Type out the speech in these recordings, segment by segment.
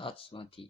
สัตว์สมาธิ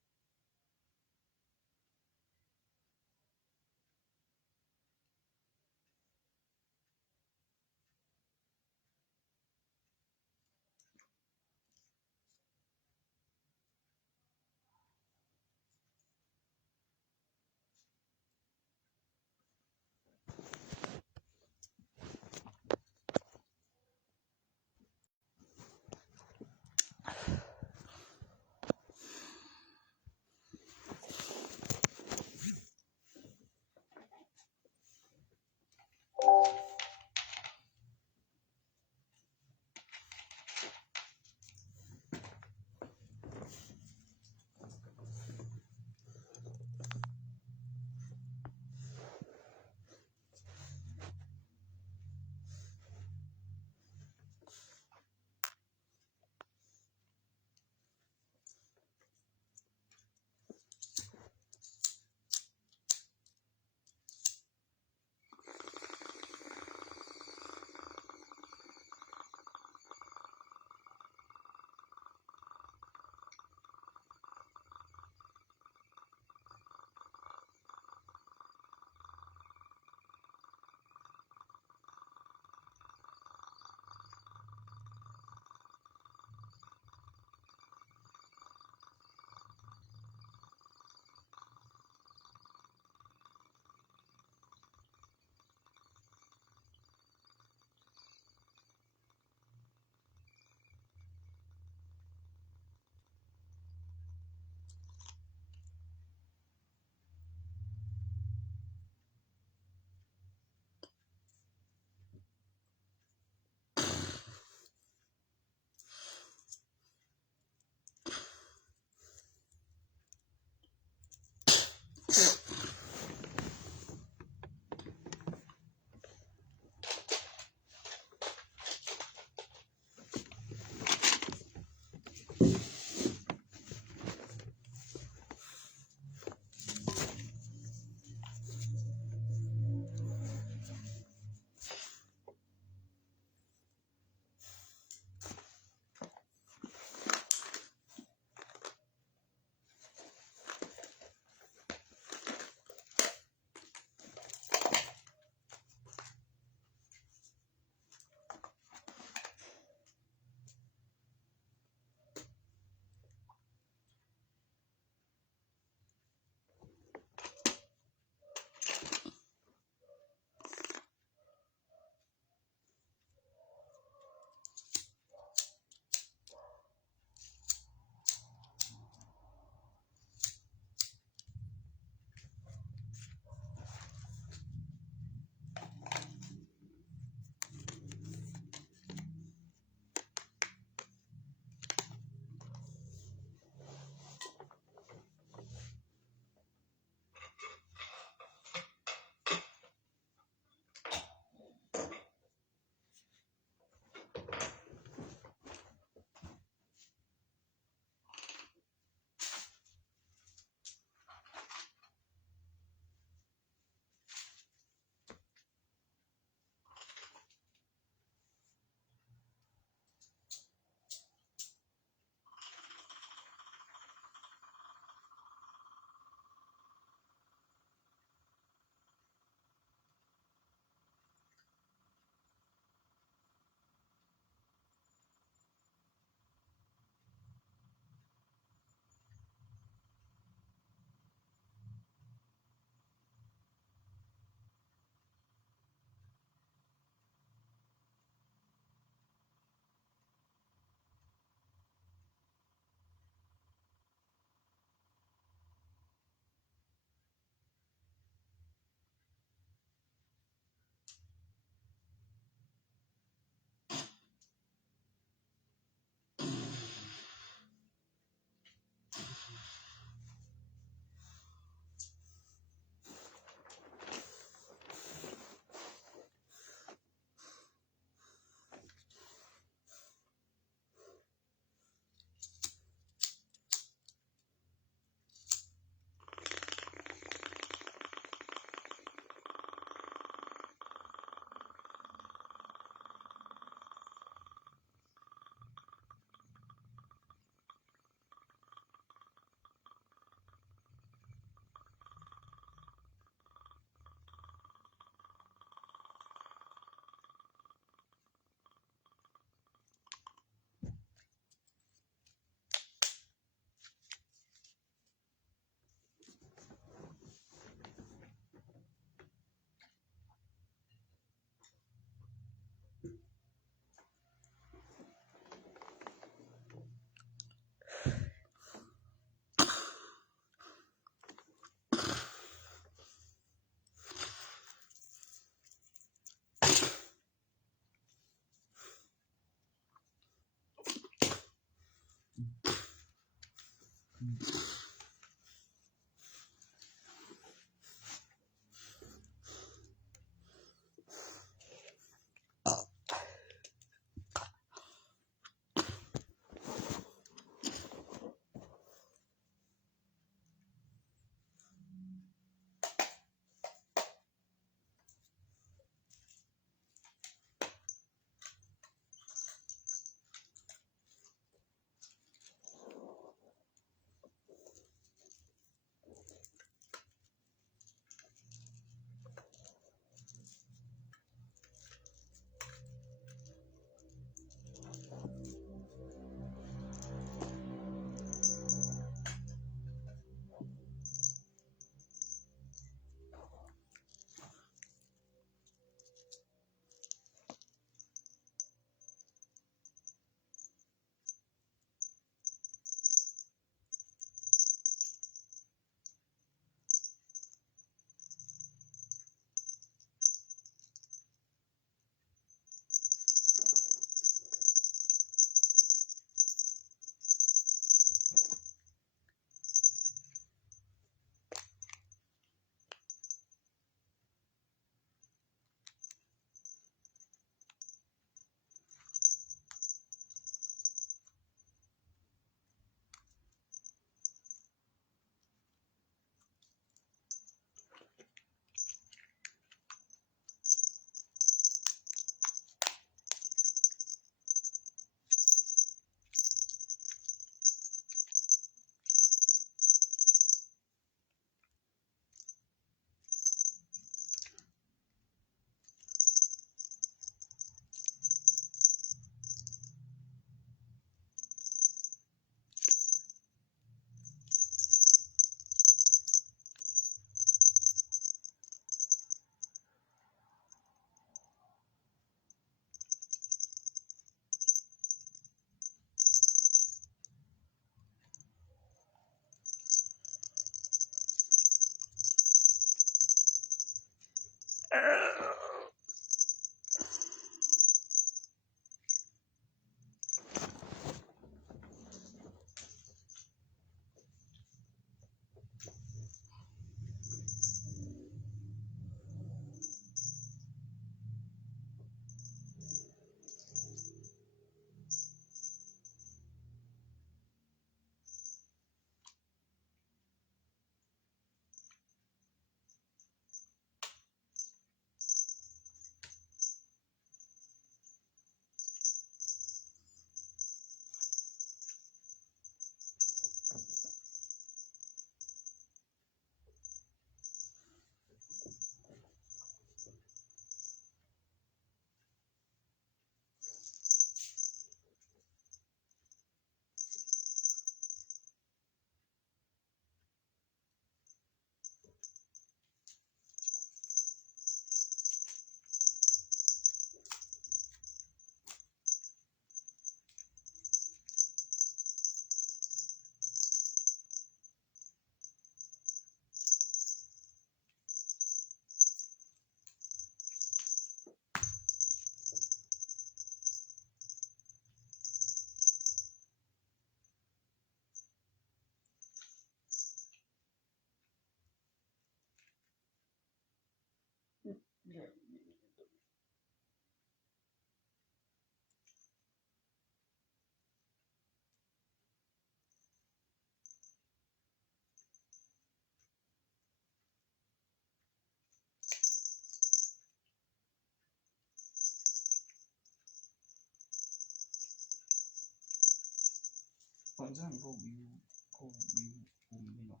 คนสร้างพวกวิวนี่เนาะ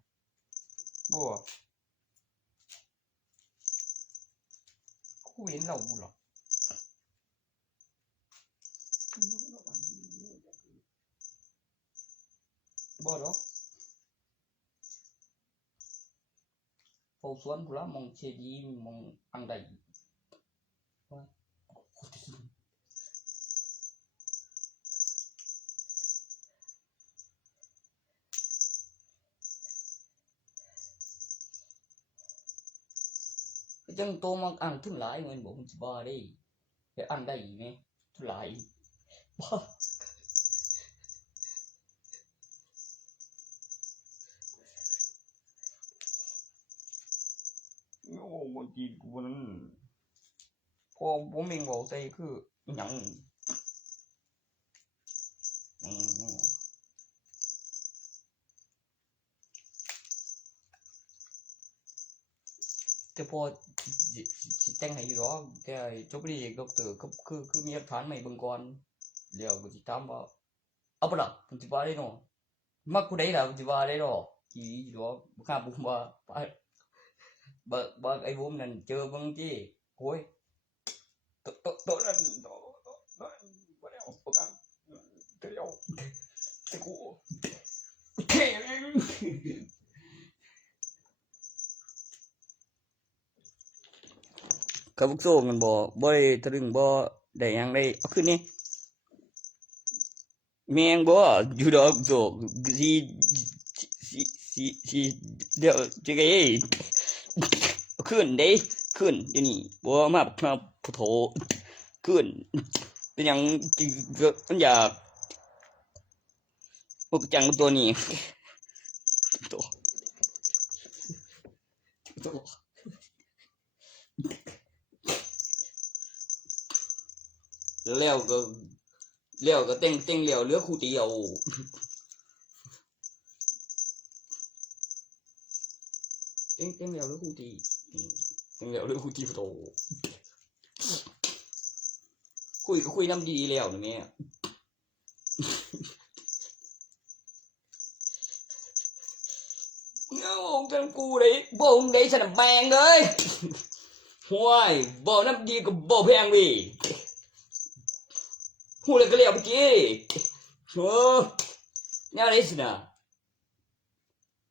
บ่กูเห็นเราบ่หรอบ่หรอกพอสวนพุ่นละมองเชดีมองอังใดว่าจังโตมาอ่านถึงหลายเหมือนบ่มันสิบ่ได้ไปอ่านได้แม่ทุหลายบ่ โอ้คนจีนกูนั้นพอผมเองบอกใส่คือหยังแต่พอสิแต่งให้อยู่หรอกแต่จบดีดอกเตอร์คือมีหลักฐานใหม่เบิ่งก่อนแล้วก็สิถามว่าเอาบ่ล่ะผมสิว่าได้เนาะมักผู้ใดล่ะผมสิว่าได้ดอกอีดอกบ่กล้าผมว่าบ่ไอ้ผมนั่นเจอเบิ่งติโอ้ยโตนั้นบ่แล้วบ่กล้าเดี๋ยวแต่กูกับพวกโซ่มันบ่ได้ทะลึ่งบ่ได้หยังได้เอาขึ้นนี่แม่งบ่อยู่ดอกโซ่สิเดี๋ยวจะไงขึ้นเด้ขึ้นอยู่นี่บ่มาพุโทขึ้นเป็นหยังมันอยากพวกจังตัวนี้แล้วก็เต็งแล้วเหลือคู่เดียวเต็งแล้วเหลือคู่ตีเต็งแล้วเหลือคู่ตีโตคุยนำดีๆแล้วนี่แม่เงาจังกูได้บ่งได้สนับแบงเลยห้วยบ่นำดีก็บ่แพงเว้ยฮู้แล้วก็แล้วเมื่อกี้โอ้แนวไหนสินะ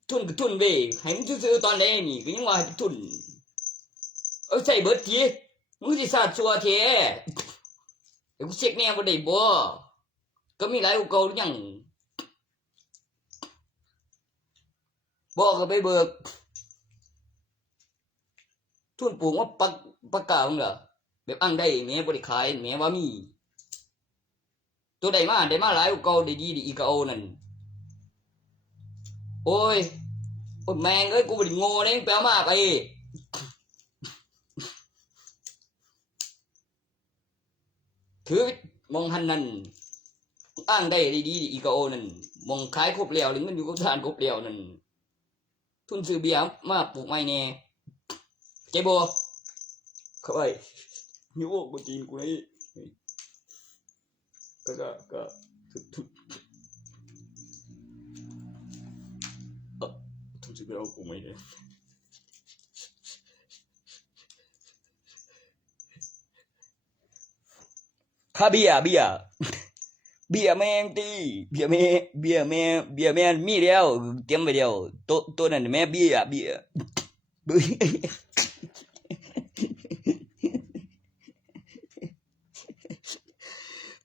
ทุนก็ทุนเว้ยให้มึงซื้อตอนไหนนี่ก็ยังว่าให้ทุนเอาใส่เบิดทีมึงสิสาดชัวแท้เดี๋ยวกูเช็คแน่บ่ได้บ่ก็มีหลายกว่าเก่าหรือยังบ่ก็ไปเบิกทุนปลูกว่าปากกามึงล่ะแบบอ้างได้แม่บ่ได้ขายแม่ว่ามีตัวใดมาหลายกว่าเก่าได้ดีอีกก็เอานั่นโอ้ยแม่งเอ้ยกูบ่ได้โง่เด้ไปเอามาไปถือมองหันนั่นอ้างได้ดีอีกก็เอานั่นมองขายครบแล้วหรือมันอยู่กับทานครบแล้วนั่นทุนซื้อเบียร์มาปลูกไม้แน่ใจบ่เข้าไปหิวอกบ่จีนกูนี่ก็ทุนซื้อเบียร์ปลูกไม้แน่ค่าเบียร์แม่งติเบียร์แม่มีแล้วเตรียมไว้แล้วตัวนั้นแม่เบียร์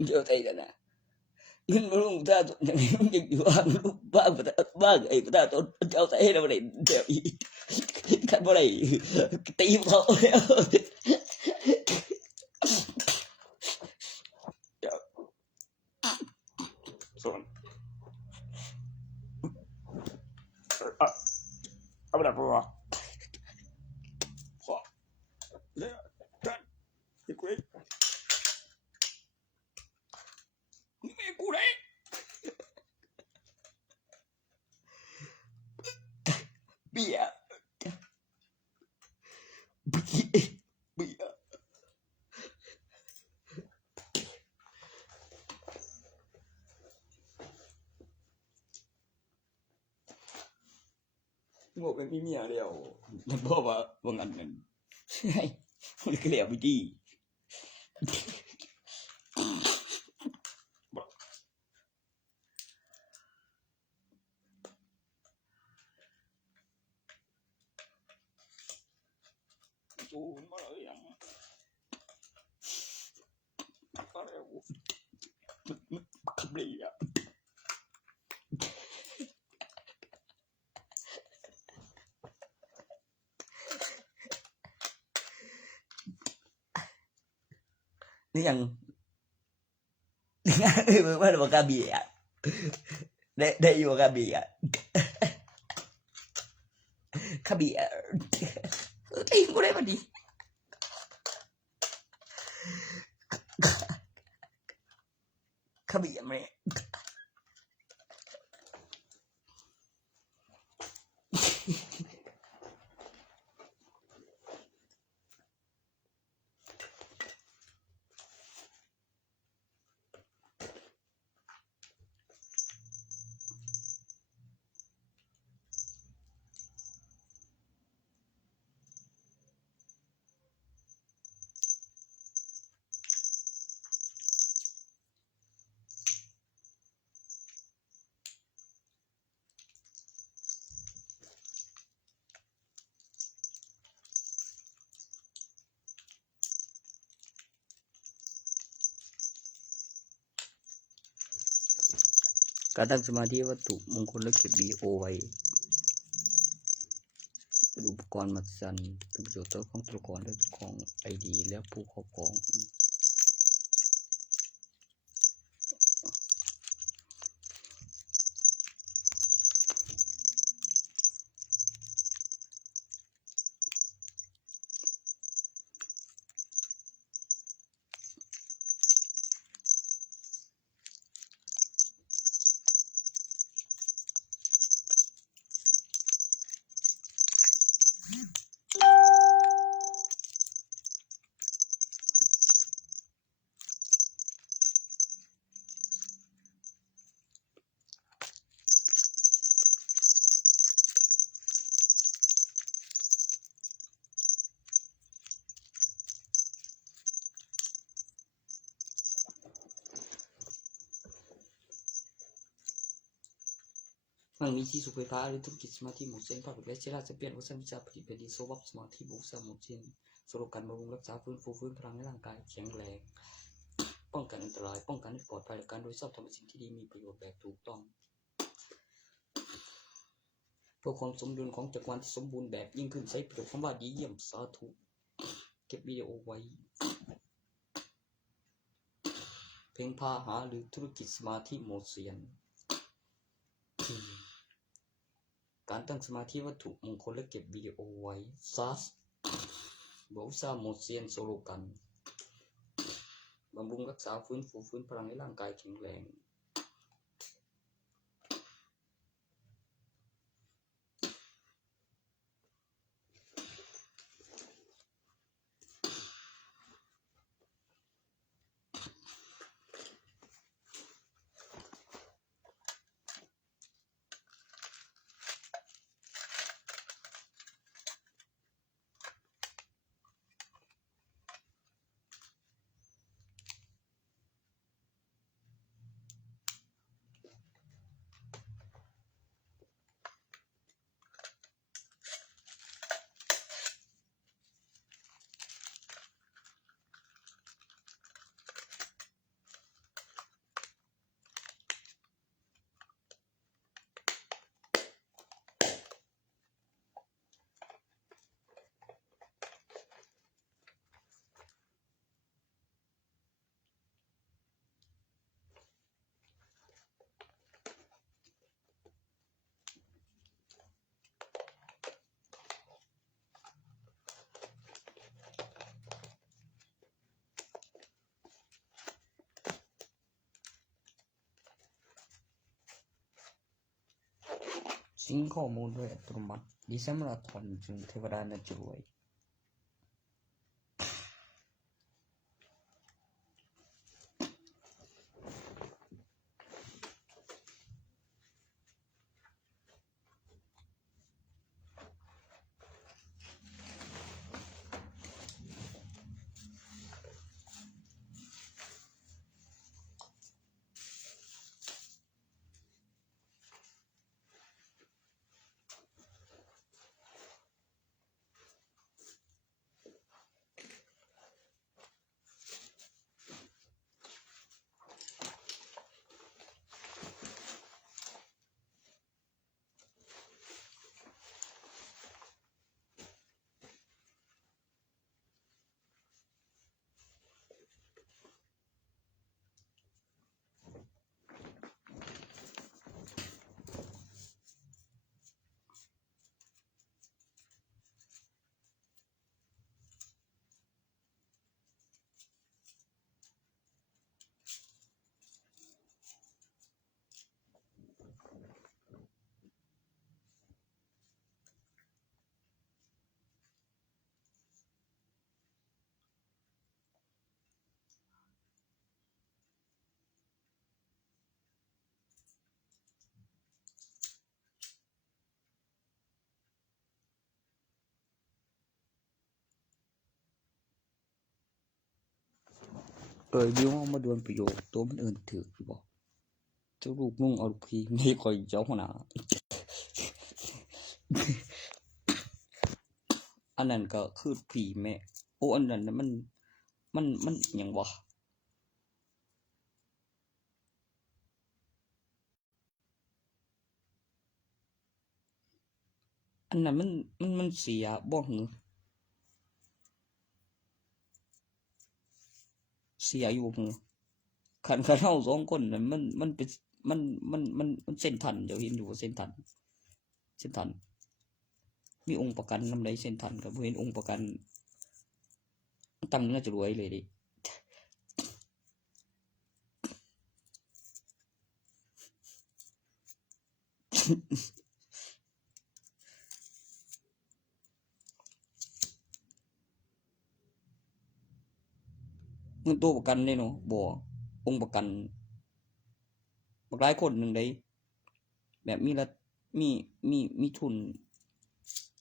เดี๋ยวใจกันนะมันลุงตาตัวนี้มันยังอยู่บ้างไอ้ตาตัวเจ้าใส่แล้วบ่ได้เดี๋ยวอีกคันบ่ได้ตีเขาแล้วส่วนเอาไปดับตัวพอแล้วกันอีกเว้ยไม่กูได้เบียร์บอกเป็นพี่เมียแล้วแล้วบอกว่าบ่งั้นนั่นให้มันก็แล้วไปดีโอ้มาเลยยังมาแล้วขับเลยอ่ะนี่ยังว่าบอกกาเบียได้อยู่กาเบียคาเบีย ตีบ่ได้บัดนี้ขะเบียแม่การตั้งสมาธิวัตถุมงคลและเก็บวิดีโอไว้เป็นอุปกรณ์มหัศจรรย์เป็นประโยชน์ต่อของตัวละครและของ ID และผู้ครอบครองมันมีที่สุขไฟฟ้าหรือธุรกิจสมาธิหมู่เส้นภาคและเชลาจะเปลี่ยนวัฒนวิชาผลิตเป็นดีโซวับสมาธิบุกสมุทรเช่นสโลกันบำรุงรักษาฟื้นฟูพลังในร่างกายแข็งแรงป้องกันอันตรายป้องกันให้ปลอดภัยและการโดยชอบทำเป็นสิ่งที่ดีมีประโยชน์แบบถูกต้องเพื่อความสมดุลของจักรวาลที่สมบูรณ์แบบยิ่งขึ้นใช้ประโยชน์คำว่าดีเยี่ยมสาธุเก็บวิดีโอไว้เพลงพาหาหรือธุรกิจสมาธิโมเซียนการตั้งสมาธิวัตถุมงคลและเก็บวิดีโอไว้ซัสบอุซาโมเซียนโซโลกันบำรุงรักษาฟื้นฟูพลังในร่างกายแข็งแรงซิงข้อมูลโดยอัตโนมัติดิสมาราธอนจึงเทวดาน่าจะรวย วิวมาดวนประโยคตัวมันเอิ้นถูกอยู่บ่เจ้าลูกนุ่งเอาลูกพี่นี่ข่อยเจ้าหัวหน้า อันนั้นก็คือผีแม่โอ้อันนั้นมันหยังวะอันนั้นมันเสียบ่หือเสียอยู่หือคันเฮา2คนน่ะมันเป็นมันเส้นทันเดี๋ยวเห็นอยู่เส้นทันมีองค์ประกันนำใดเส้นทันก็บ่เห็นองค์ประกันตั้งน่าจะรวยเลยดิ เงินตัวประกันเลยเนาะบ่องค์ประกันบักหลายคนนึงได้แบบมีทุน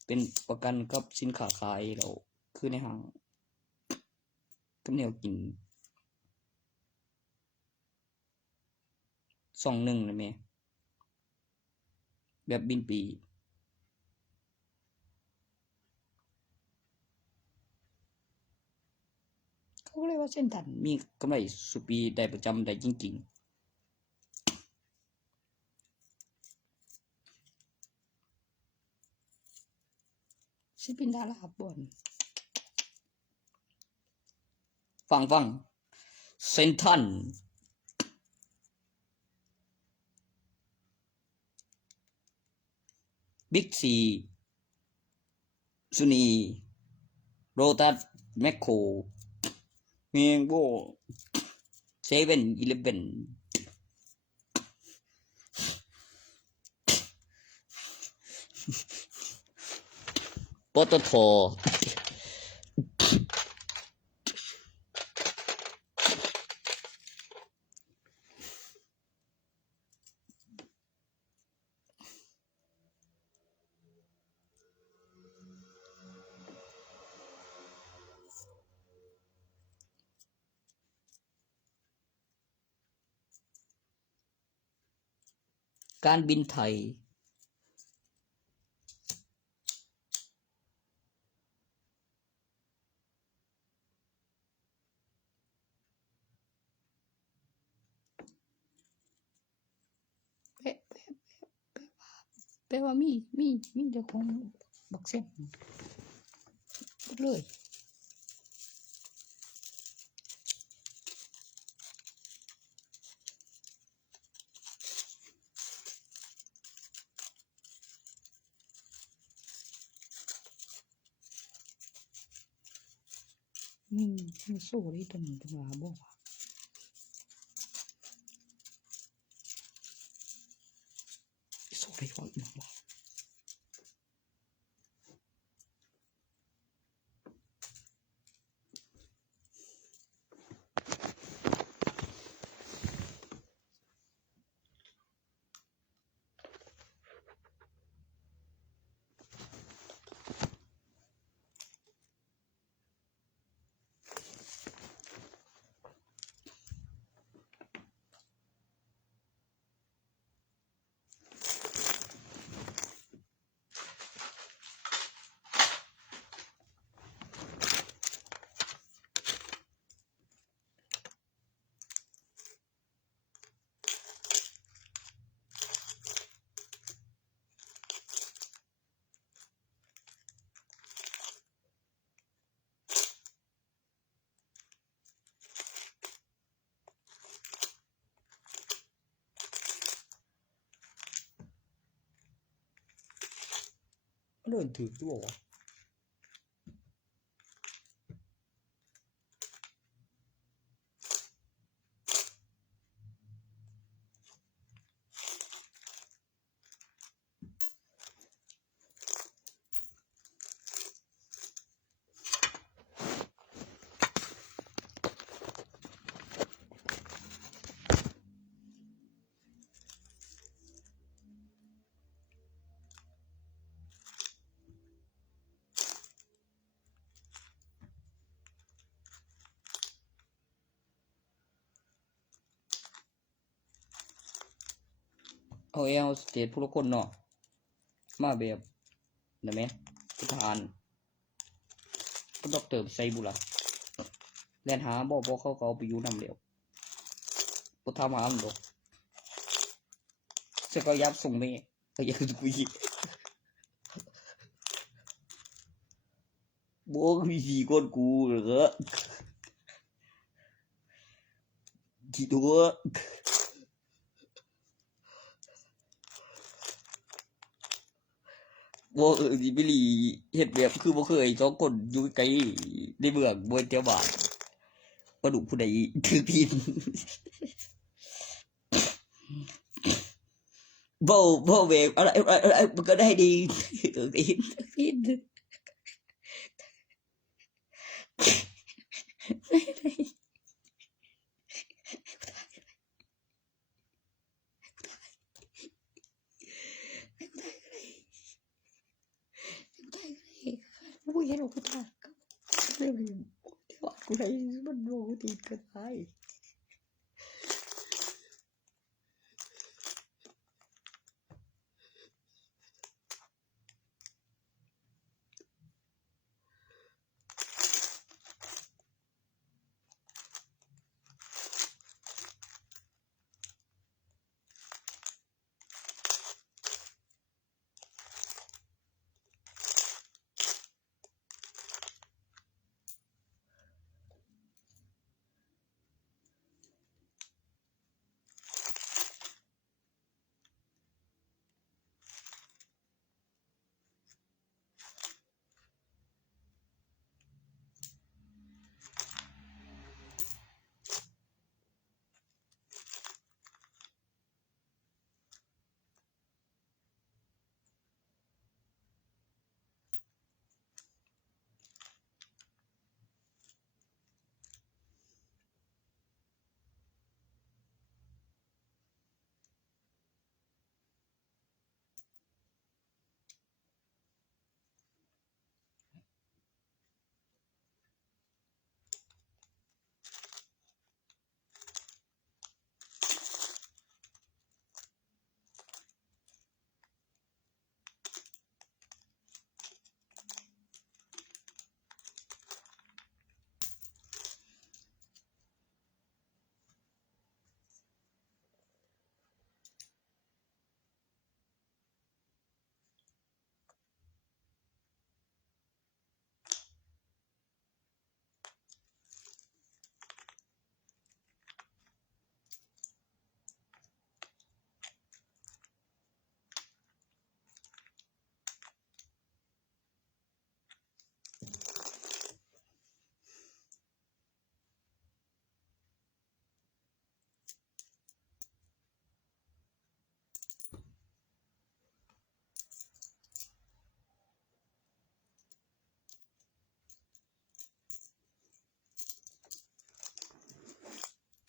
เป็นประกันกับสินค้าขายแล้วคือในห้างกับแนวกิน2-1น่ะแม่แบบบินปีเขาเรียกว่าเส้นทันมีกำไรสุปีได้ประจำได้จริงๆศิลปินดาราบ่นฟังเส้นทันบิ๊กซีซุนีโรตัสแมคโครเมงโบ7-Eleven ปตทการบินไทยแปลว่ามีเจ้าของบักเส้นเลยมันสู้ได้ตนจังว่าบ่ว่าสู้ได้ว่าอีกบ่มันเอิ้นถูกอยู่บ่วะ เอาแอลสเตทผู้ละคนเนาะมาแบบนั่นแหมทหารก็ดอกเตอร์ใส่บุล่ะแล่นหาบ่เขาก็เอาไปอยู่นำแล้วบ่ถามหามันดอกเสก็ยับส่งแม่ก็อยากคุยบ่มี4คนกูเหรอที่ตัวบ่สิไปหลีเฮ็ดแบบคือบ่เคย2คนอยู่ไกลในเมืองบ่แถวบ้านบ่ดุผู้ใดถือพินบ่แบบอะไรมันก็ได้ดีถือพินกูเห็นกูตาเรื่องนี้ว่ากูได้มันโง่ติดกันไป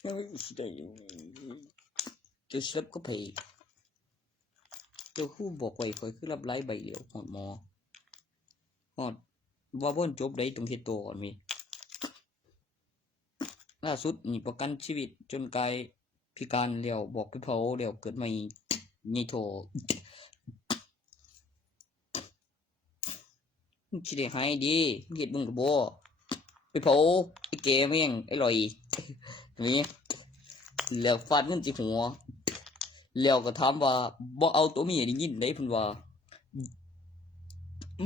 แล้วสิได้จะซับก็ไปเจ้าคู่บอกไว้ข่อยคือรับหลายใบเดียวฮอดหมอฮอดว่าบ่จบได้ต้องเฮ็ดตัวก่อนมีล่าสุดนี่ประกันชีวิตจนกลายพิการแล้วบอกไปเผาแล้วเกิดใหม่ใหญ่โตสิได้หายดีเฮ็ดมึงก็บ่ไปเผาไอ้แกแม่งไอ้ลอยนี่แล้วฟาดเงินสิหัวแล้วก็ถามว่าบ่เอาตัวเมียได้ยินได้เพิ่นว่า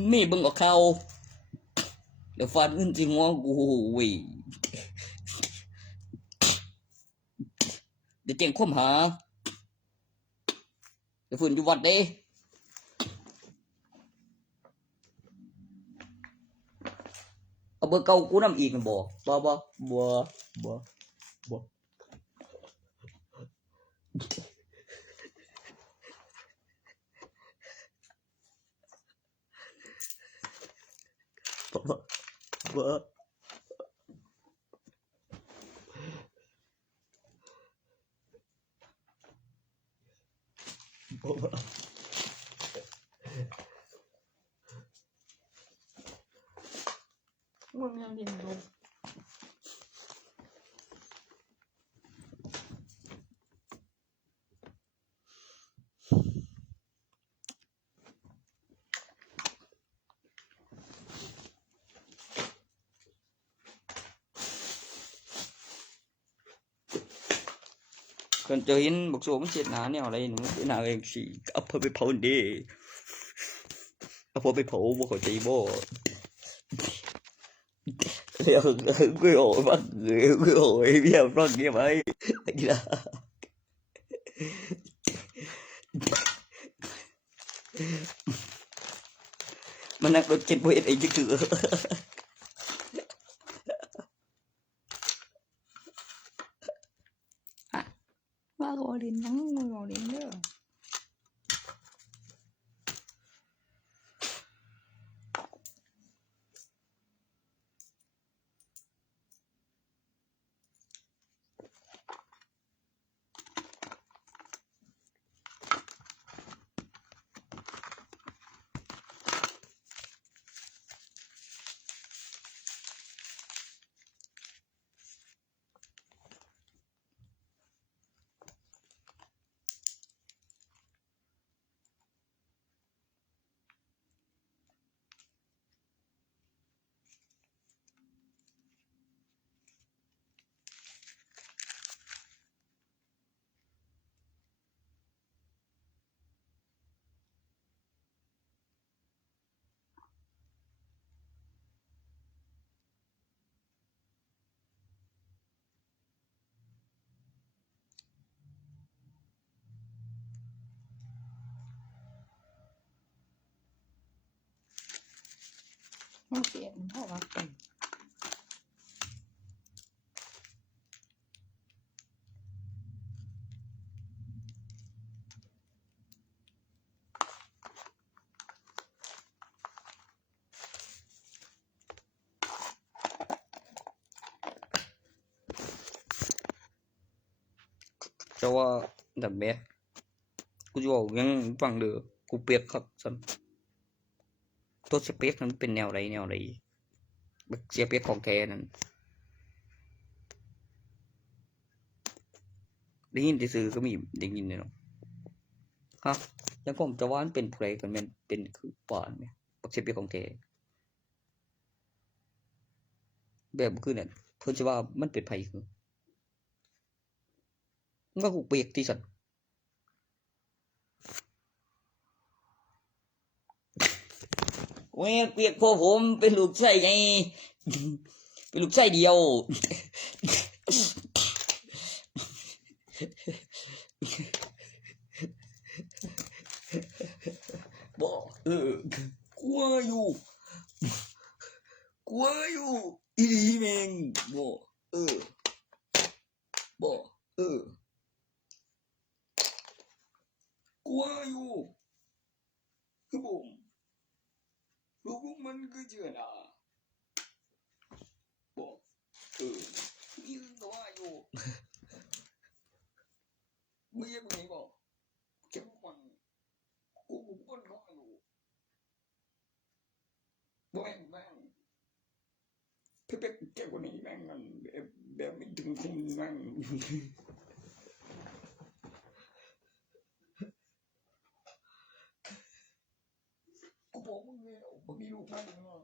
แม่เบิ่งเอาข่าวแล้วฟาดเงินสิหัวกูเว้ยได้แจ้งความหาแล้วเพิ่นอยู่วัดเด้เอาเบอร์เก่ากูนำอีกบ่บ่มึงยังเรียนอยู่ กันเจอเห็นบักโซมันเสียดหน้าแนวอะไรนี่มันหน้าเองสิเอาเพิ่นไปเผาเด้เอาเพิ่นไปเผาบ่เข้าใจบ่แล้วกูโอ้ฟังกูโอ้เบี้ยฟังเงี้ยไหมกีฬามันนักรถเจ็ดบ่เฮ็ดไอ้จักเทื่อว่าก็บ่เล่นหยังบ่เล่นเด้อมันเปลี่ยนเพราะว่าแต่ว่าดับแบกูจะบอกยังฟังเด้อกูเปียกคักซั่นตัวสเปคนั้นเป็นแนวใดบักเสียเปียกของแท้นั่นได้ยินซื่อๆก็มีได้ยินเนาะฮะยังผมจะว่ามันเป็นผู้ใดกันแม่นเป็นคือปานแม่บักเสียเปียกของแท้แบบบ่คือนั่นเพิ่นสิว่ามันเป็นไผคือมันก็กูเปียกที่ซั่นโอ้ยเปียกพอผมเป็นลูกชายไงเป็นลูกชายเดียวบ่กลัวอยู่อีหลีแม่งบ่บ่กลัวอยู่คือผมลูกมันคือเชื่อน่ะบ่มีตัวอยู่มึงยังไงบ่เก็บมันกูบ่นเขาอยู่บ่แม่งเพ็กแก้กว่านี้แม่งมันแบบไม่ถึงคุณแม่งกูบอกมึงแล้วบ่มีลูกมันเนาะ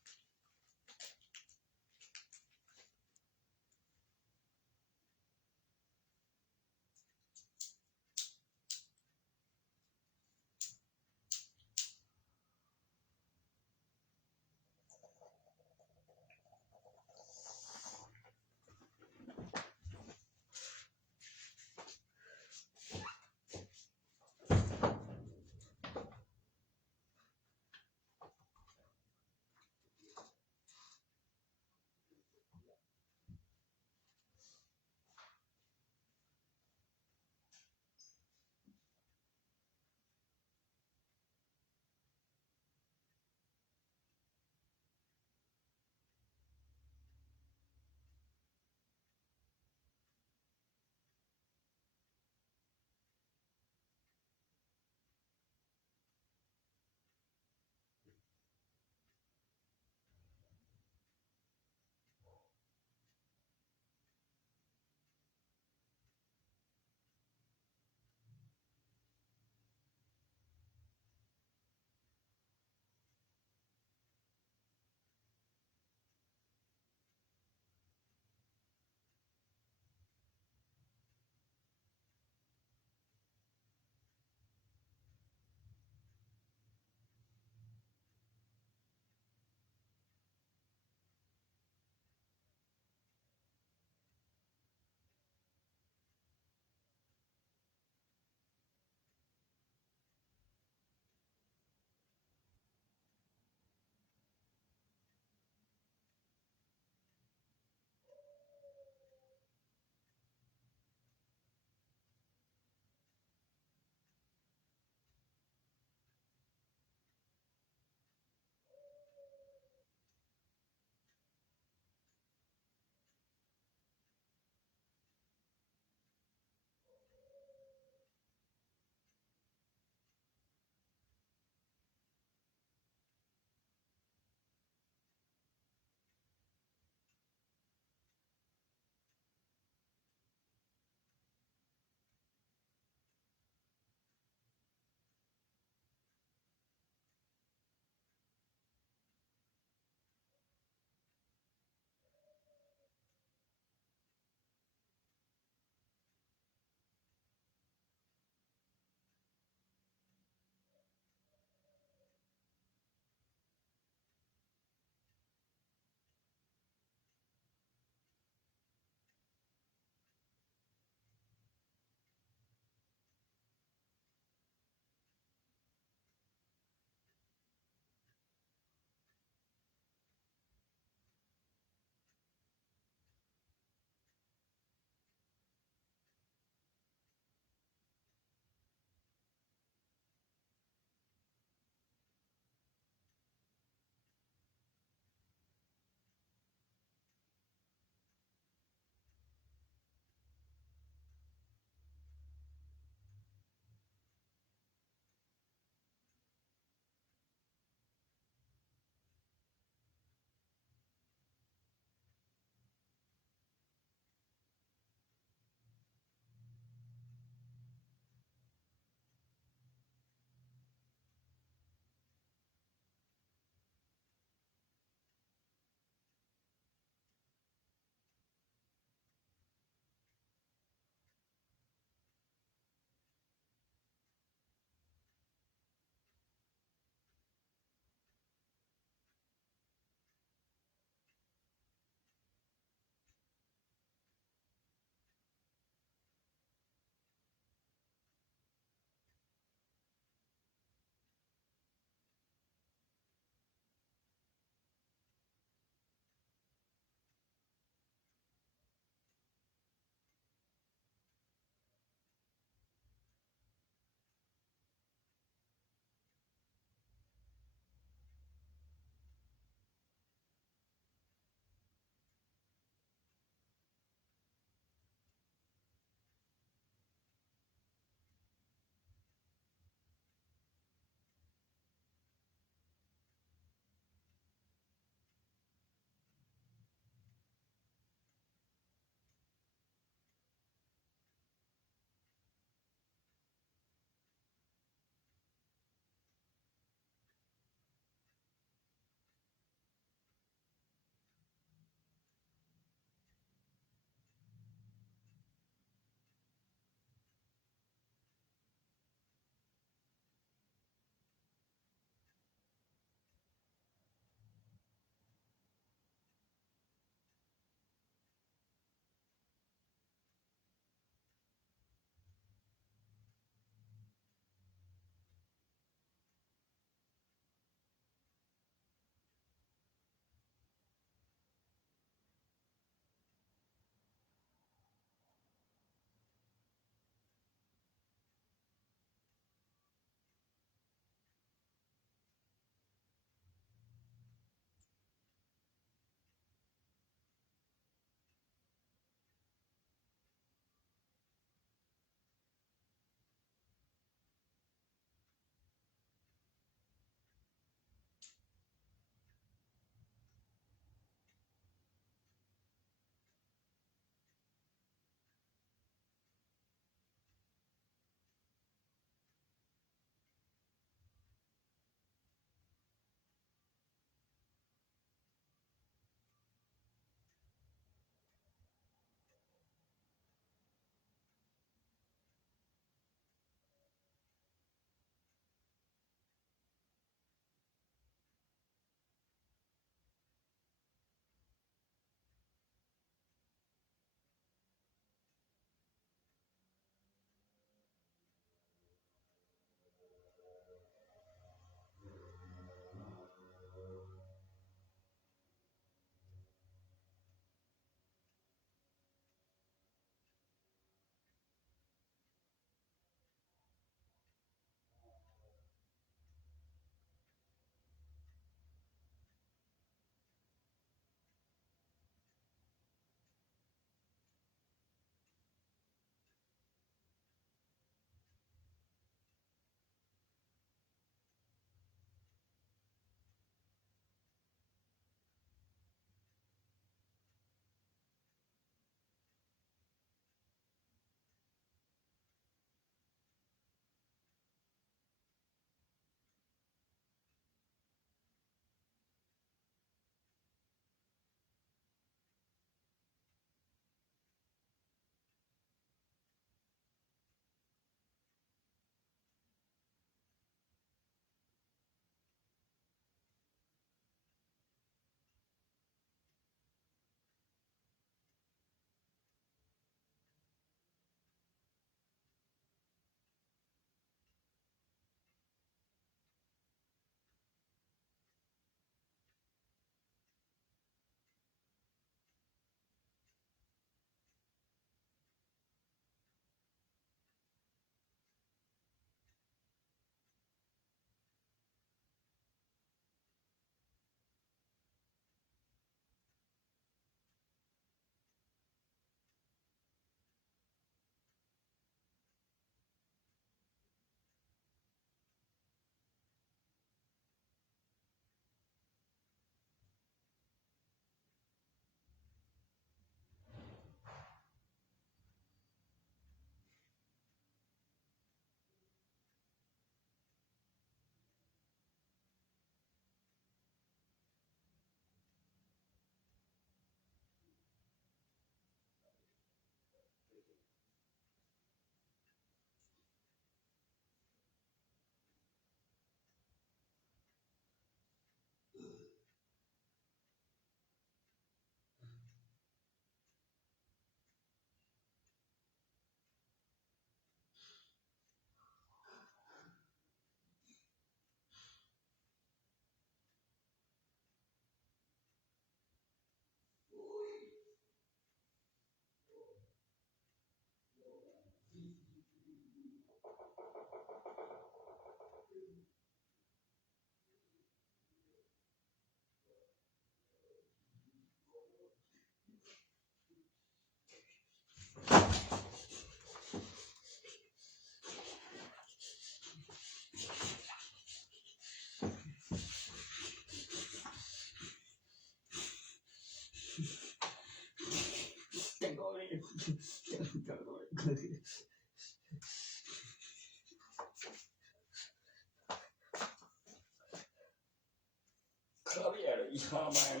Clavier ja man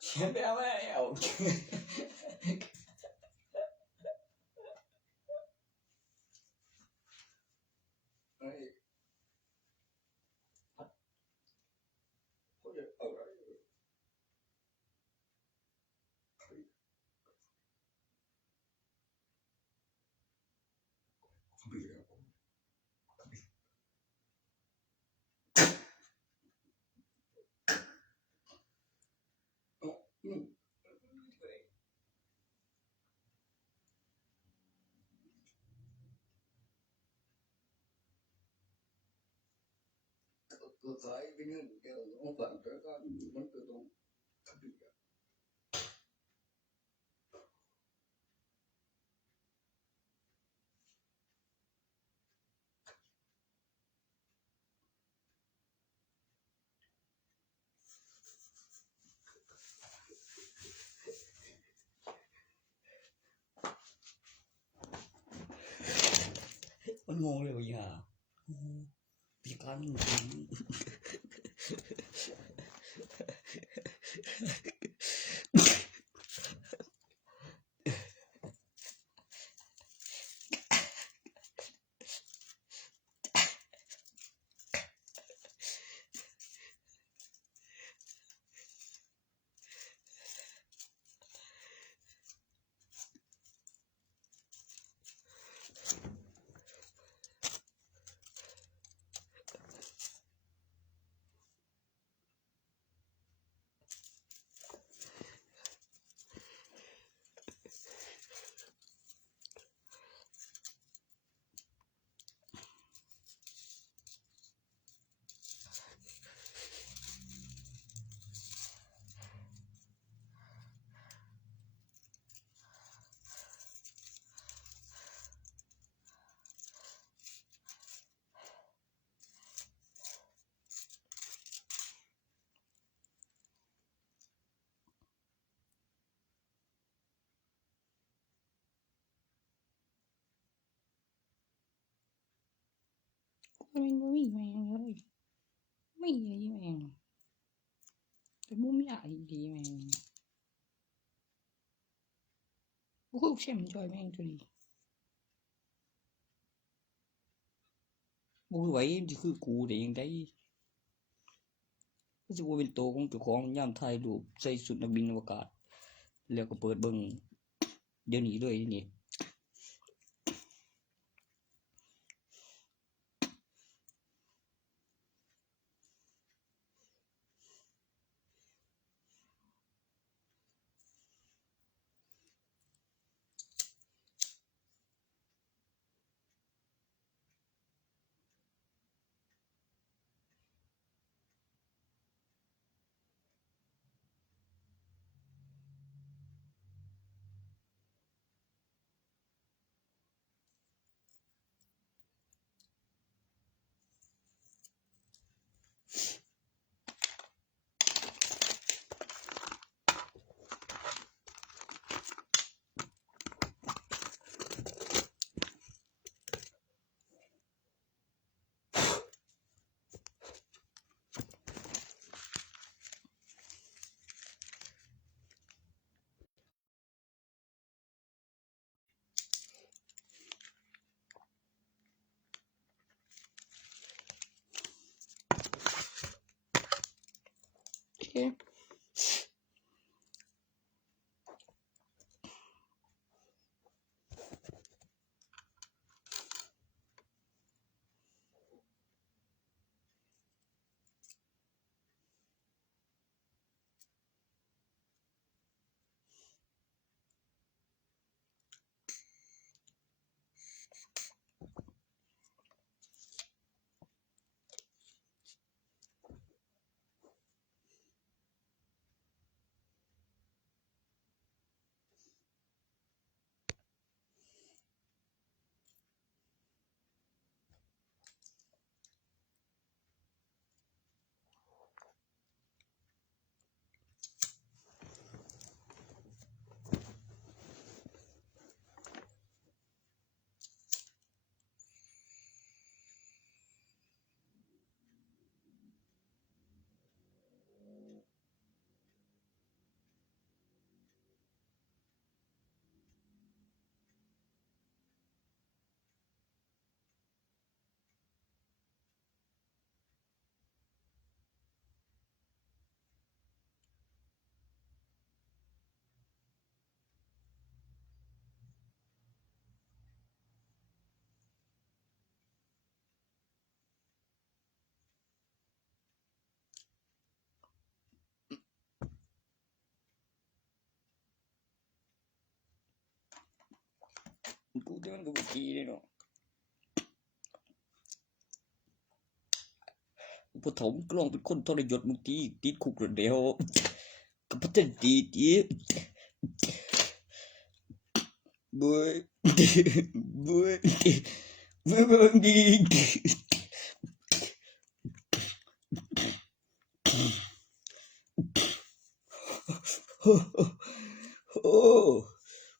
Siempre ama eu Tôi thấy cái những cái ông phản trở ra vẫn tự động thật bịมันงงเลยว่ะย่าพี่การมันมันบ่มีแม่งเลยมีอีแม่งแต่บ่มีอีดีแม่งบ่คือเข็มจอยแม่งตัวนี้บ่คือไว้ที่คือกูได้จังได๋คือสิบ่เป็นโตของเจ้าของยามถ่ายรูปใส่ชุดนักบินอวกาศแล้วก็เปิดเบิ่งเดี๋ยวนี้เลยนี่ กูแต่มันก็บ่ดีเด้เนาะผู้เฒ่ามันก็ลองเป็นคนทรยศมึงติดคุกแล้วเดี๋ยวก็บ่ทันดีบ่ดีโอ้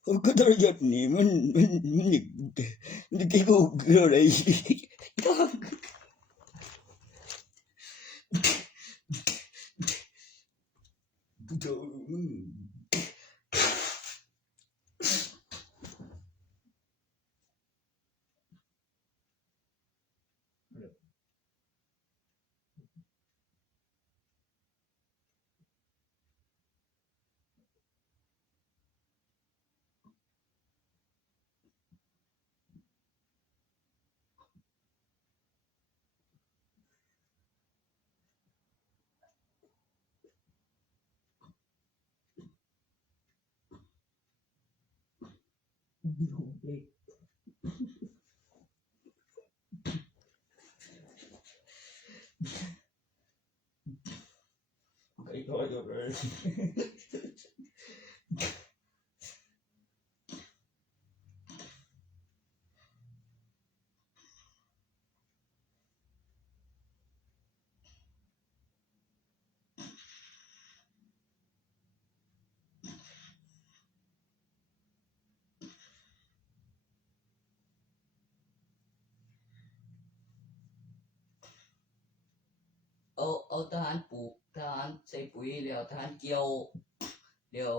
ผมก็ทรยศนี่มันกี่กูเกิดอะไรกูจะไอ้ทรยศเลยเอาทหารปลูกทหารใส่ปุ๋ยแล้วทหารเกี่ยวแล้ว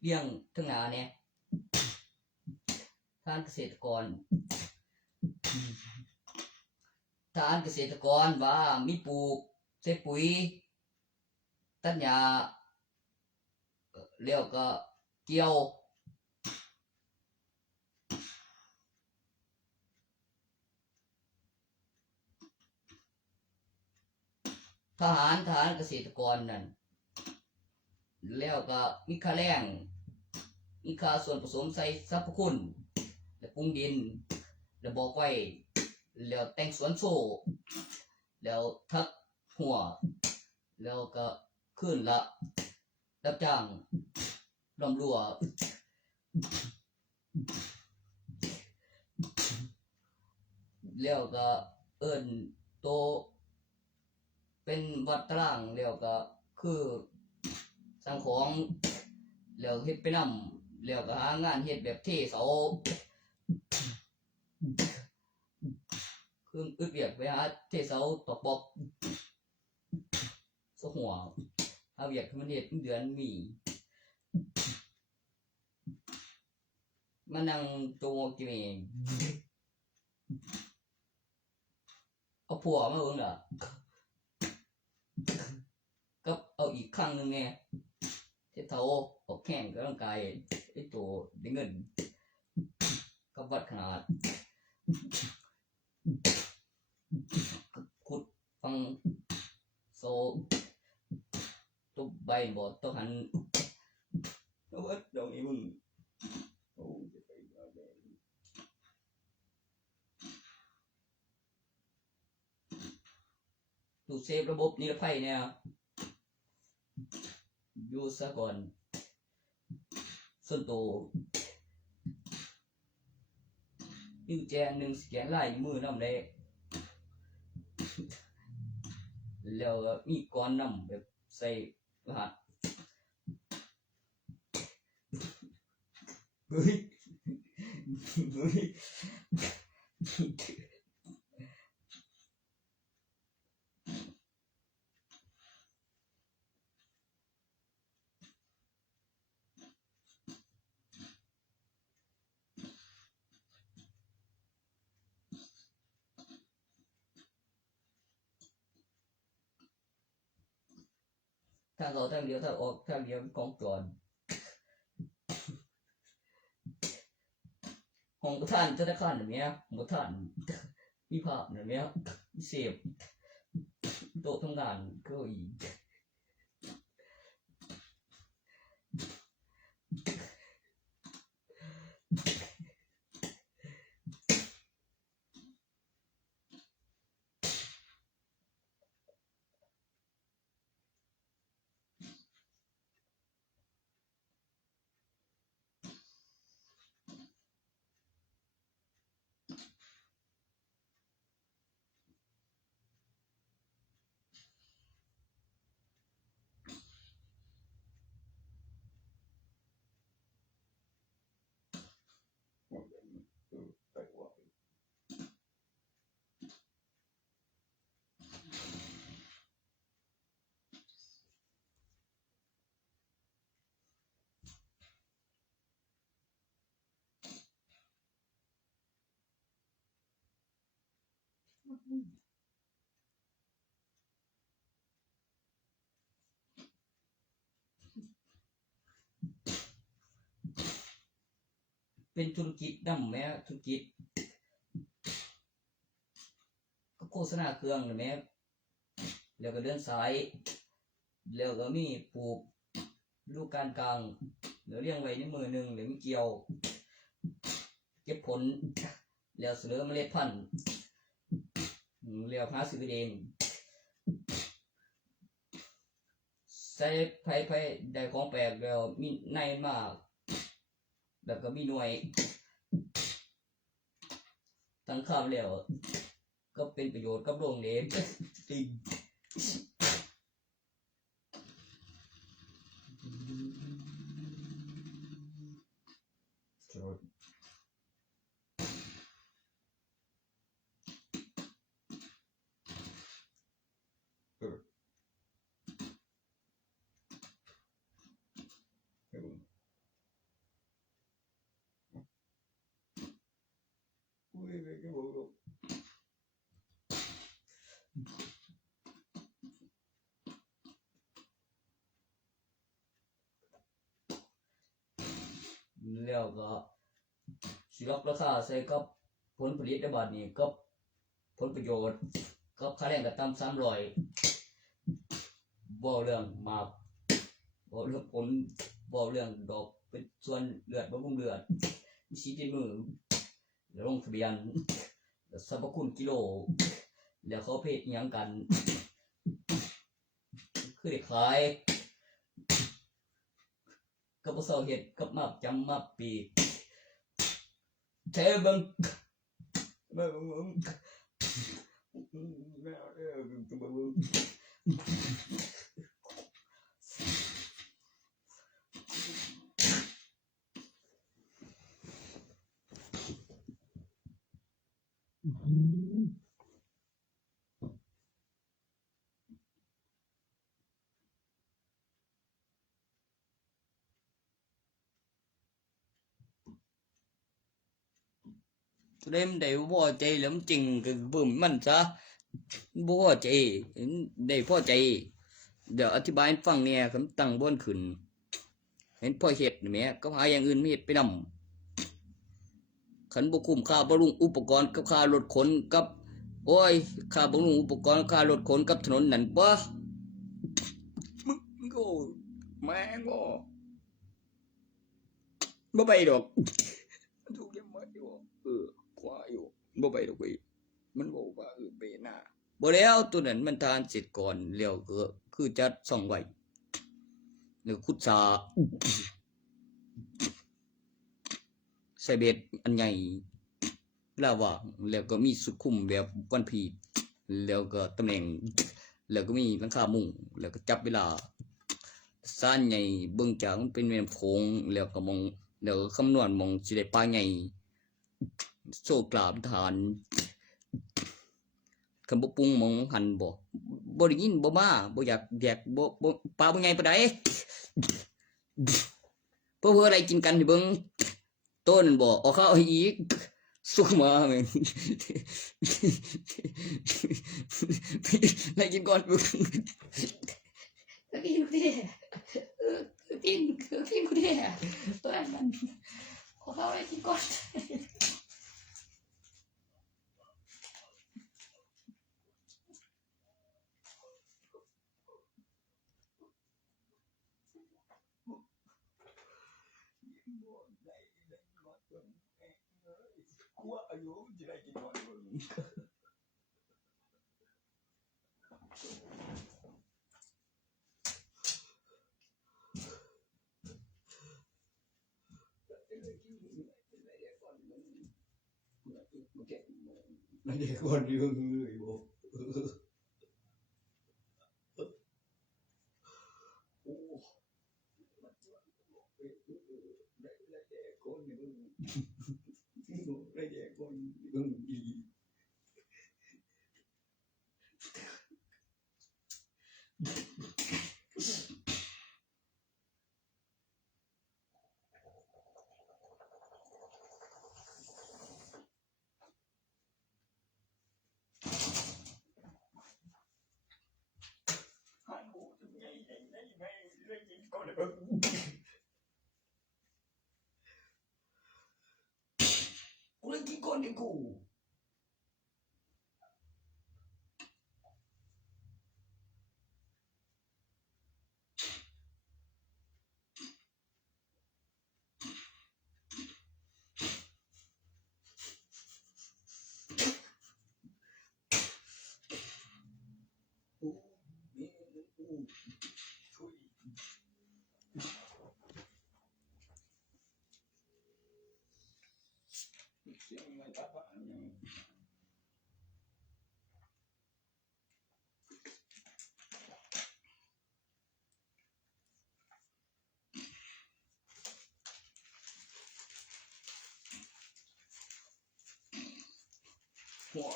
เลี้ยงทั้งหน้าเนี่ยทหารเกษตรกรว่ามีปลูกใส่ปุ๋ยตัดหญ้าแล้วก็เกี่ยวทหารเกษตรกรนั่นแล้วก็มีค่าแรงมีค่าส่วนผสมใส่สรรพคุณแล้วปรุงดินแล้วบอกไว้แล้วแต่งสวนโชว์แล้วทักหัวแล้วก็ขึ้นละรับจ้างล้อมรั้วแล้วก็เอิ้นโตเป็นวัดตารางแล้วก็คือสั่งของแล้วเฮ็ดไปนำแล้วก็หางานเฮ็ดแบบเทเสาคืออึดเวียกไปหาเทเสาตอกบอกสหัวหาเวียกมันเฮ็ดเดือนมีมานั่งโจงกิเมเอาผัวมาเบิ่งล่ะกับเอาอีกครั้งนึงแน่เฮ็ดเฒ่าออกแข่งกับร่างกายไอ้ตัวได้เงินกับวัดขนาดขุดฟังโซตุบใบบ่ตหันเอาวัดดอกนี้มึงโอ้จะไปเอาแดงตู้เซฟระบบนิรภัยเนี่ยอยู่ซะก่อนส่วนตัวนิ้วแจง1สแกนลายมือนำได้แล้วมีก้อนนำแบบใส่รหัสเฮ้ยทางเข้าทางเดียวทางออกทางเดียวกองจรห้องประธานธนาคารแบบนี้ประธานมีภาพแบบนี้มีเสพโต๊ะทำงานเก้าอี้ เป็นธุรกิจนำแม้ธุรกิจก็โฆษณาเครื่องแม้แล้วก็เดินสายแล้วก็มีปลูกฤดูกาลกลางแล้วเลี้ยงไว้ในมือนึงแล้วมีเกี่ยวเก็บผลแล้วเสนอเมล็ดพันธุ์แล้วหาซื้อเองใส่ไผได้ของแปลกแล้วมีในมากแล้วก็มีหน่วยตั้งค่าแล้วก็เป็นประโยชน์กับโรงเรียนจริงแล้วก็สิรับราคาใส่กับผลผลิตในบัดนี้กับผลประโยชน์กับค่าแรงขั้นต่ำ300บ่เรื่องมากบ่เรื่องผลบ่เรื่องดอกเป็นส่วนเลือดบำรุงเลือดมีสิทธิ์ในมือแล้วลงทะเบียนแล้วสรรพคุณกิโลแล้วเขาเพศอิหยังกันคือได้ขายกับบ่เซาเฮ็ดกับมาจำมาปีเทเบิ่งแม่เล่มได้บ่พอใจแล้วมันจริงก็เบิ่มมันซะบ่พอใจได้พอใจเดี๋ยวอธิบายให้ฟังแหน่คำตั้งบ่อนขึ้นเห็นพ่อเฮ็ดนี่แหมก็หาอย่างอื่นมาเฮ็ดไปนำคันบ่คุ้มค่าบำรุงอุปกรณ์กับค่ารถขนกับโอ้ยค่าบำรุงอุปกรณ์ค่ารถขนกับถนนนั่นบ่มึงก็แม่งบ่ไปดอกถูกยังบ่อยู่กว่าอยู่บ่ไปดอกเว้ยมันบอกว่าเบหน้าบ่แล้วตัวนั้นมันทานเสร็จก่อนแล้วก็คือจัดส่องไว้แล้วขุดสาใส่เบ็ดอันใหญ่แล้วว่าแล้วก็มีสุดคุมแบบวันพีชแล้วก็ตำแหน่งแล้วก็มีหลังคามุงแล้วก็จับเวลาซ่านใหญ่เบิ่งจากมันเป็นแม่น้ำโขงแล้วก็มองแล้วก็คำนวณมองสิได้ปลาใหญ่โซกราบทานคันบ่ปรุงมองหันบ่ได้ยินบ่มาบ่อยากแยกบ่ปลาบ่ใหญ่ปานใดเพื่ออะไรกินกันนี่เบิ่งต้นบ่เอาข้าวให้อีกสุกมาแม่นให้กินก่อนกินกูดิกินกูดิตัวนั้นเอาข้าวให้กินก่อนกลัวอายุจะได้กินก่อนไม่ได้ก่อนเรื่องเลยบ่ได้แย่คนเบิ่งอี เลยกินก่อนดิกูหัว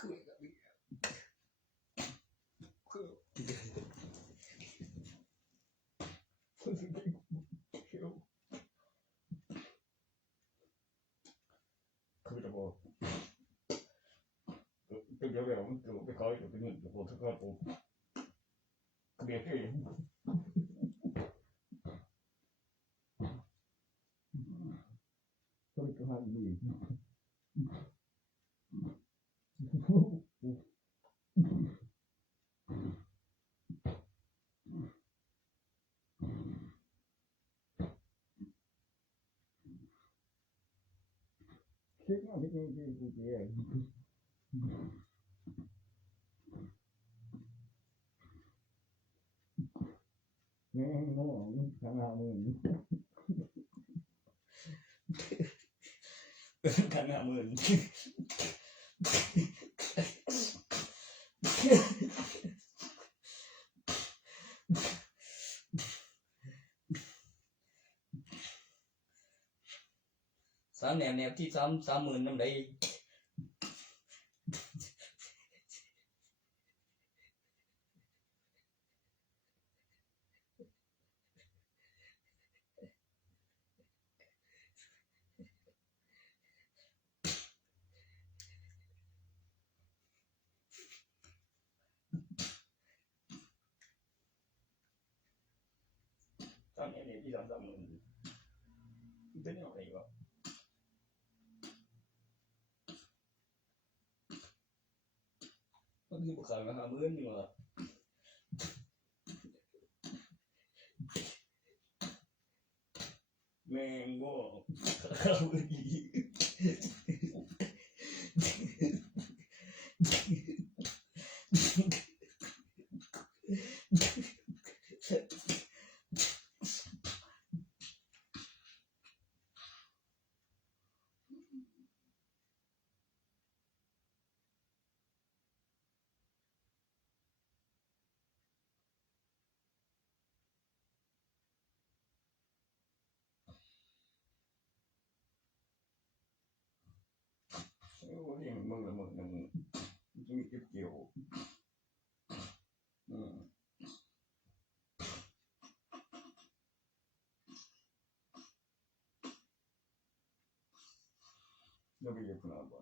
คือกับคือคือจะบอกเป็นเดี๋ยวมันจะไปก้อยเป็นเงินจะบอกทุกคนผมเบียดเองก็จะทำดีคิดว่าพี่กูเจ๋งแม่งโง่ขนาดมึงขนาดมึงสามแนวที่30,000นำได้สามแนวที่30,000เป็นอะไรวะมันคือขายมา50,000นี่ว่ะแม่งโง่เข้าดีโอ้ยมึงละมึงมันมีเก็บเกี่ยวแล้วไปเก็บขนาดบ่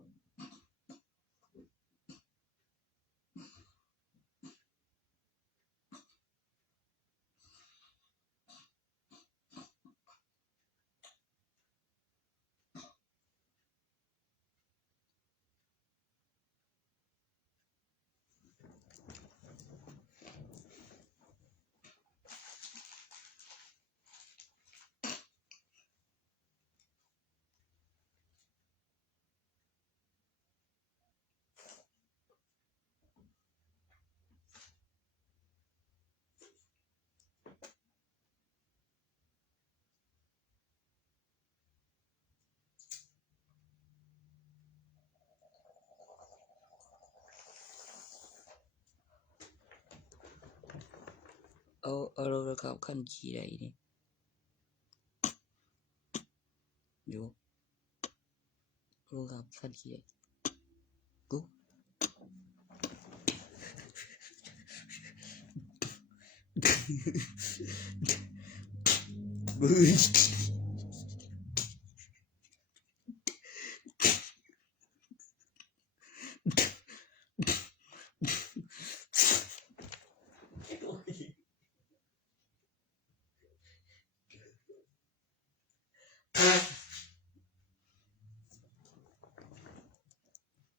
เอาเราครับขั้นขี้ได้นี่ อยู่กูกับคันเขียดกู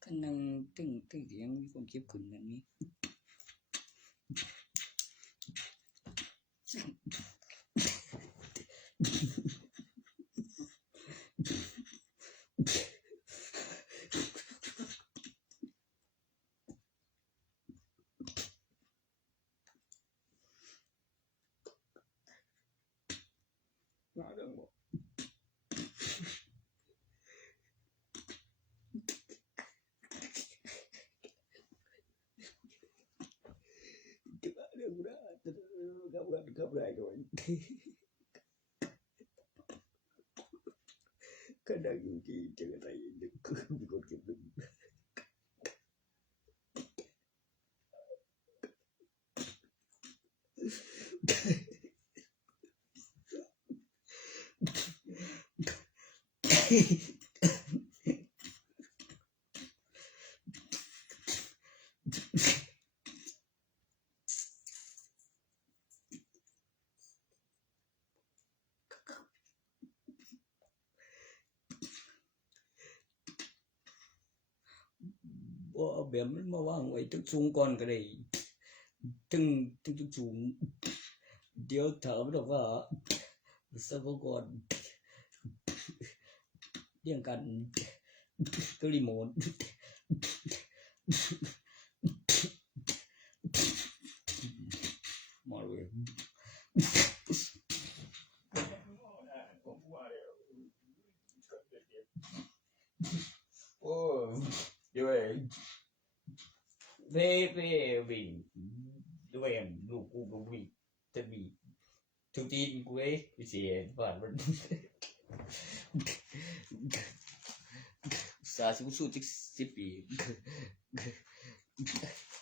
คันนั่งตึ้งเสียงมีคนเก็บขึ้นแบบนี้มาเรื่องบ่เรื่องนะกับไรก่อนก็นั่งอยู่ที่เจออะไรนึกมีคนเก็บขึ้นบ่เอาแบบมันมาวางไว้ตึกสูงก่อนก็ได้ตึกสูงเดี๋ยวถามดอกว่าสะก่อนเรียงกันก็รีโมทมาเลยโอ้ด้วยวิ่งด้วยลูกกูก็วิ่งจะมีทุกทีกูเอ้ยเสียผ่านมันสาสู้จัก10 ปี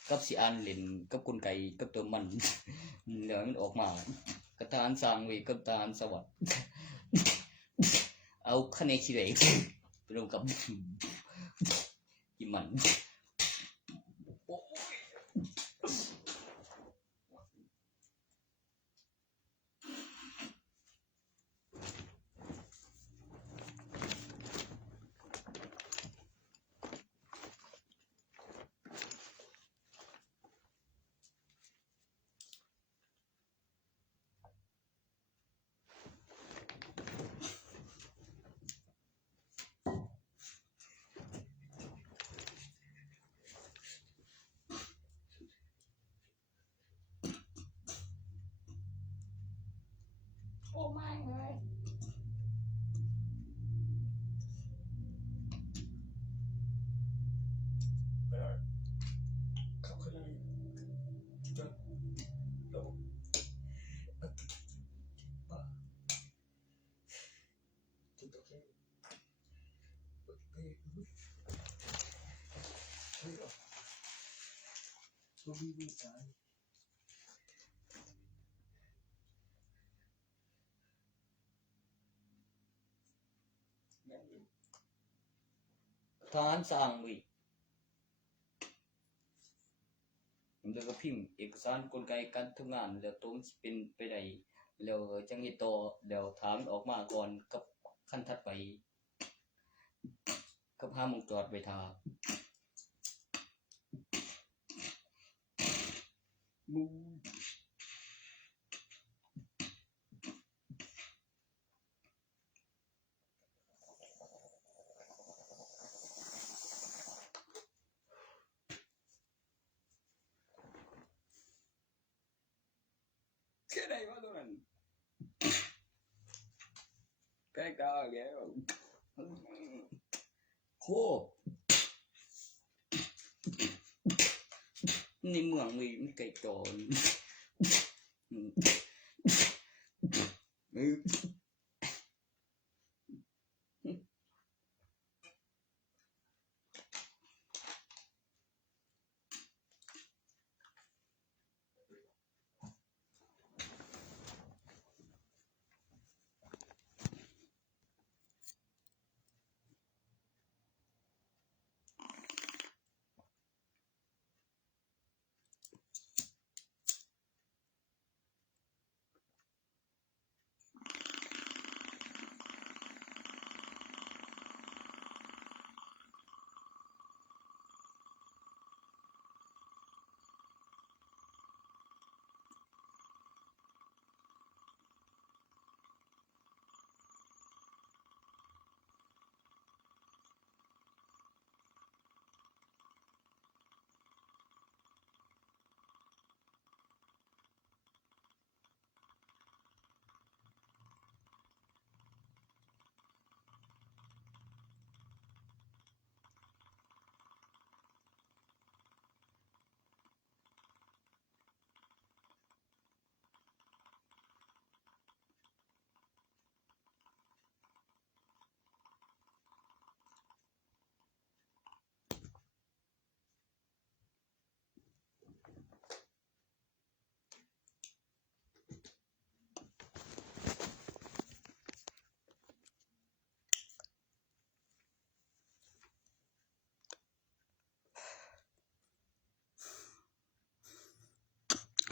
กับสิอ่านเล่นกับกลไกกับตัวมันแล้วมันออกมากระทานสร้างไว้กับทานสวัสดิ์เอาคะแนนขี้เหล็กไปลงกับอีมันโอ้ไม่เลยเขาคืออะไรจนโลกป่าจุดโอเคเฮ้ยมีสายทานสร้างไว้แล้วก็พิมพ์เอกสารกลไกการทำงานแล้วตรงสิเป็นไปได้แล้วจังเฮ็ดต่อแล้วถามออกมาก่อนกับขั้นถัดไปกับหาหม้องจอดไว้ท่ามูแค่ไหนวะตรงนั้นใกล้กาแล้วโคในเมืองนี่มันไกลจร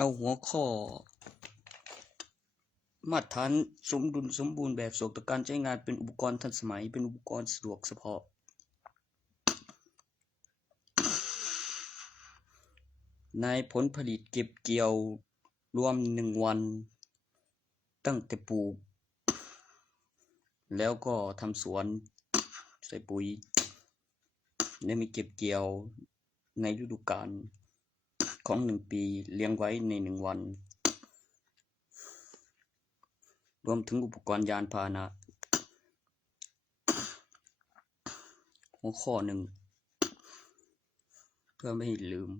เอาหัวข้อมาตรฐานสมดุลสมบูรณ์แบบสะดวกต่อการใช้งานเป็นอุปกรณ์ทันสมัยเป็นอุปกรณ์สะดวกเฉพาะในผลผลิตเก็บเกี่ยวรวม1 วันตั้งแต่ปลูกแล้วก็ทำสวนใส่ปุ๋ยและมีเก็บเกี่ยวในฤดูกาลของ1 ปีเลี้ยงไว้ใน1 วันรวมถึงอุปกรณ์ยานพาหนะหัวข้อ 1เพื่อไม่ให้ลืม